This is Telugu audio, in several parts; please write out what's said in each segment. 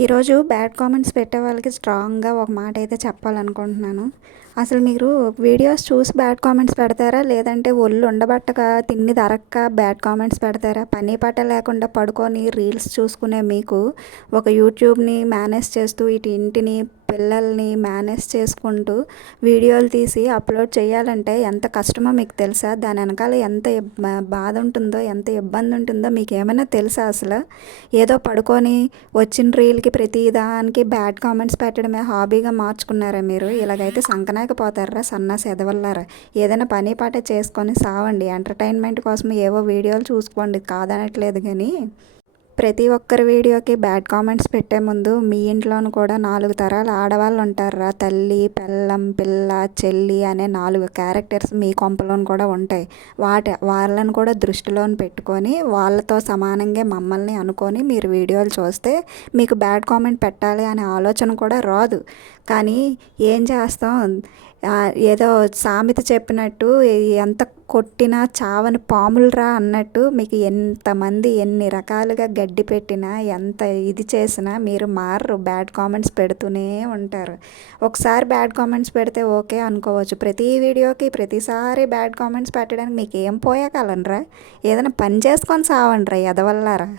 ఈరోజు బ్యాడ్ కామెంట్స్ పెట్టే వాళ్ళకి స్ట్రాంగ్గా ఒక మాట అయితే చెప్పాలనుకుంటున్నాను. అసలు మీరు వీడియోస్ చూసి బ్యాడ్ కామెంట్స్ పెడతారా? లేదంటే ఒళ్ళు ఉండబట్టక తిన్నది అరక్క బ్యాడ్ కామెంట్స్ పెడతారా? పని పాట లేకుండా పడుకొని రీల్స్ చూసుకునే మీకు ఒక యూట్యూబ్ని మేనేజ్ చేస్తూ ఇటు ఇంటిని పిల్లల్ని మేనేజ్ చేసుకుంటూ వీడియోలు తీసి అప్లోడ్ చేయాలంటే ఎంత కష్టమో మీకు తెలుసా? దాని వెనకాల ఎంత బాధ ఉంటుందో, ఎంత ఇబ్బంది ఉంటుందో మీకు ఏమైనా తెలుసా అసలు? ఏదో పడుకొని వచ్చిన రీల్కి ప్రతి దానికి బ్యాడ్ కామెంట్స్ పెట్టడమే హాబీగా మార్చుకున్నారా మీరు? ఇలాగైతే సంకనాకపోతారా సన్నాసి ఎదవల్లారా? ఏదైనా పని పాట చేసుకొని సావండి. ఎంటర్టైన్మెంట్ కోసం ఏవో వీడియోలు చూసుకోండి, కాదనట్లేదు. కానీ ప్రతి ఒక్కరి వీడియోకి బ్యాడ్ కామెంట్స్ పెట్టే ముందు మీ ఇంట్లోనూ కూడా 4 తరాల ఆడవాళ్ళు ఉంటారా? తల్లి, పెళ్ళం, పిల్ల, చెల్లి అనే 4 క్యారెక్టర్స్ మీ కొంపలోను కూడా ఉంటాయి. వాళ్ళని కూడా దృష్టిలోని పెట్టుకొని వాళ్ళతో సమానంగా మమ్మల్ని అనుకొని మీరు వీడియోలు చూస్తే మీకు బ్యాడ్ కామెంట్ పెట్టాలి అనే ఆలోచన కూడా రాదు. కానీ ఏం చేస్తాం, ఏదో సామెత చెప్పినట్టు ఎంత కొట్టినా చావని పాములురా అన్నట్టు మీకు ఎంతమంది ఎన్ని రకాలుగా గడ్డి పెట్టినా ఎంత ఇది చేసినా మీరు మారరు. బ్యాడ్ కామెంట్స్ పెడుతూనే ఉంటారు. ఒకసారి బ్యాడ్ కామెంట్స్ పెడితే ఓకే అనుకోవచ్చు. ప్రతి వీడియోకి ప్రతిసారి బ్యాడ్ కామెంట్స్ పెట్టడానికి మీకు ఏం పోయాకలనరా? ఏదైనా పని చేసుకొని సావండిరా ఎదవల్లారా.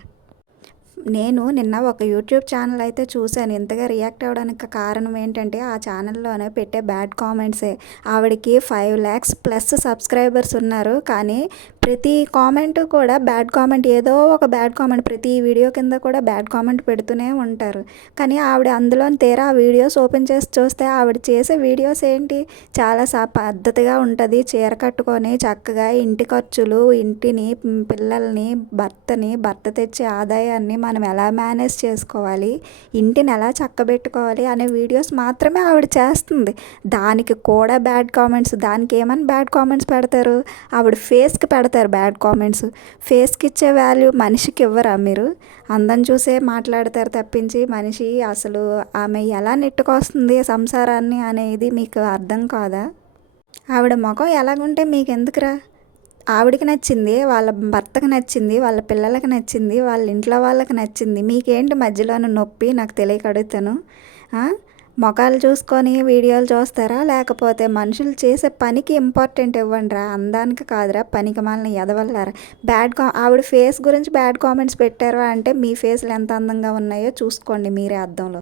నేను నిన్న ఒక యూట్యూబ్ ఛానల్ అయితే చూశాను. ఇంతగా రియాక్ట్ అవ్వడానికి కారణం ఏంటంటే ఆ ఛానల్లోనే పెట్టే బ్యాడ్ కామెంట్సే. ఆవిడకి 5 lakhs ప్లస్ సబ్స్క్రైబర్స్ ఉన్నారు. కానీ ప్రతి కామెంట్ కూడా బ్యాడ్ కామెంట్, ఏదో ఒక బ్యాడ్ కామెంట్, ప్రతి వీడియో కింద కూడా బ్యాడ్ కామెంట్ పెడుతూనే ఉంటారు. కానీ ఆవిడ అందులో తీరా ఆ వీడియోస్ ఓపెన్ చేసి చూస్తే ఆవిడ చేసే వీడియోస్ ఏంటి, చాలా పద్ధతిగా ఉంటుంది. చీర కట్టుకొని చక్కగా ఇంటి ఖర్చులు, ఇంటిని, పిల్లల్ని, భర్త తెచ్చే ఆదాయాన్ని మనం ఎలా మేనేజ్ చేసుకోవాలి, ఇంటిని ఎలా చక్కబెట్టుకోవాలి అనే వీడియోస్ మాత్రమే ఆవిడ చేస్తుంది. దానికి కూడా బ్యాడ్ కామెంట్స్. దానికి ఏమని బ్యాడ్ కామెంట్స్ పెడతారు? ఆవిడ ఫేస్కి పెడతారు బ్యాడ్ కామెంట్స్. ఫేస్కి ఇచ్చే వాల్యూ మనిషికి ఇవ్వరా మీరు? అందం చూసే మాట్లాడతారు తప్పించి మనిషి అసలు ఆమె ఎలా నెట్టుకొస్తుంది సంసారాన్ని అనేది మీకు అర్థం కాదా? ఆవిడ ముఖం ఎలాగుంటే మీకు ఎందుకురా? ఆవిడకి నచ్చింది, వాళ్ళ భర్తకు నచ్చింది, వాళ్ళ పిల్లలకి నచ్చింది, వాళ్ళ ఇంట్లో వాళ్ళకి నచ్చింది. మీకేంటి మధ్యలోనే నొప్పి? నాకు తెలియక అడుగుతాను. మొఖాలు చూసుకొని వీడియోలు చూస్తారా? లేకపోతే మనుషులు చేసే పనికి ఇంపార్టెంట్ ఇవ్వండిరా, అందానికి కాదురా. పనికి మాలిన ఎదవల్లారా. ఆవిడ ఫేస్ గురించి బ్యాడ్ కామెంట్స్ పెట్టారు అంటే మీ ఫేస్లు ఎంత అందంగా ఉన్నాయో చూసుకోండి మీరే అద్దంలో.